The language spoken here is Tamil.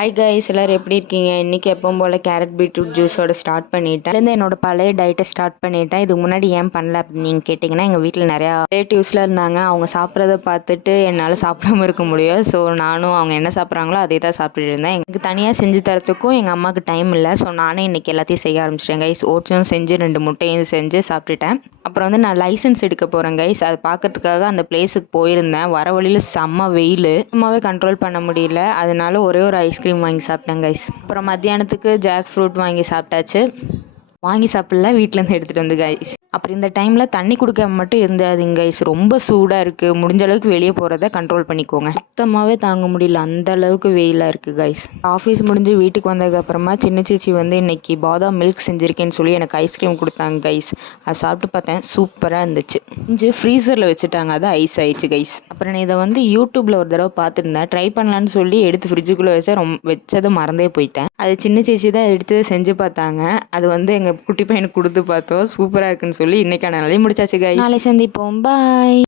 ஹாய் கைஸ், எல்லோரும் எப்படி இருக்கீங்க? இன்றைக்கி எப்பவும் போல் கேரட் பீட்ரூட் ஜூஸோட ஸ்டார்ட் பண்ணிட்டேன். இதுலேருந்து என்னோட பழைய டயட்டை ஸ்டார்ட் பண்ணிட்டேன். இதுக்கு முன்னாடி ஏன் பண்ணல அப்படின்னு நீங்கள் கேட்டிங்கன்னா, எங்கள் வீட்டில் நிறையா ரிலேட்டிவ்ஸ்லாம் இருந்தாங்க. அவங்க சாப்பிட்றத பார்த்துட்டு என்னால் சாப்பிடாம இருக்க முடியும். ஸோ நானும் அவங்க என்ன சாப்பிட்றாங்களோ அதே தான் சாப்பிட்டுட்டு இருந்தேன். எனக்கு தனியாக செஞ்சு தரத்துக்கும் எங்கள் அம்மாவுக்கு டைம் இல்லை. ஸோ நானே இன்றைக்கி எல்லாத்தையும் செய்ய ஆரம்பிச்சிட்டேன் கைஸ். ஓட்ஸும் செஞ்சு 2 முட்டையும் செஞ்சு சாப்பிட்டுட்டேன். அப்புறம் வந்து நான் லைசன்ஸ் எடுக்க போகிறேன் கைஸ். அது பார்க்கறதுக்காக அந்த பிளேஸுக்கு போயிருந்தேன். வர வழியில் செம்ம வெயில், சும்மாவே கண்ட்ரோல் பண்ண முடியல. அதனால ஒரே ஒரு ஐஸ்கிரீம் வாங்கி சாப்பிட்டேன் கைஸ். அப்புறம் மத்தியானத்துக்கு ஜாக் ஃப்ரூட் வாங்கி சாப்பிட்டாச்சு. வாங்கி சாப்பிடல, வீட்டிலேருந்து எடுத்துகிட்டு வந்து கைஸ். அப்புறம் இந்த டைமில் தண்ணி குடிக்காம மட்டும் இருந்தாதீங்க கைஸ். ரொம்ப சூடாக இருக்குது. முடிஞ்ச அளவுக்கு வெளியே போகிறத கண்ட்ரோல் பண்ணிக்கோங்க. சுத்தமாகவே தாங்க முடியல, அந்த அளவுக்கு வெயிலாக இருக்குது கைஸ். ஆஃபீஸ் முடிஞ்சு வீட்டுக்கு வந்ததுக்கப்புறமா சின்ன சேச்சி வந்து இன்றைக்கி பாதாம் மில்க் செஞ்சுருக்கேன்னு சொல்லி எனக்கு ஐஸ்கிரீம் கொடுத்தாங்க கைஸ். அதை சாப்பிட்டு பார்த்தேன், சூப்பராக இருந்துச்சு. கொஞ்சம் ஃப்ரீசரில் வச்சுட்டாங்க, அது ஐஸ் ஆயிடுச்சு கைஸ். அப்புறம் நான் இதை வந்து யூடியூப்பில் ஒரு தடவை பார்த்துருந்தேன். ட்ரை பண்ணலான்னு சொல்லி எடுத்து ஃப்ரிட்ஜுக்குள்ளே வச்சதை மறந்தே போயிட்டேன். அது சின்ன சேச்சி தான் எடுத்து செஞ்சு பார்த்தாங்க. அது வந்து எங்கள் குட்டி பையனுக்கு கொடுத்து பார்த்தோம். சூப்பராக இருக்குன்னு சொல்லி இன்றைக்கான நாளே முடிச்சாச்சு கைஸ். நாளை சந்திப்போம், பாய்.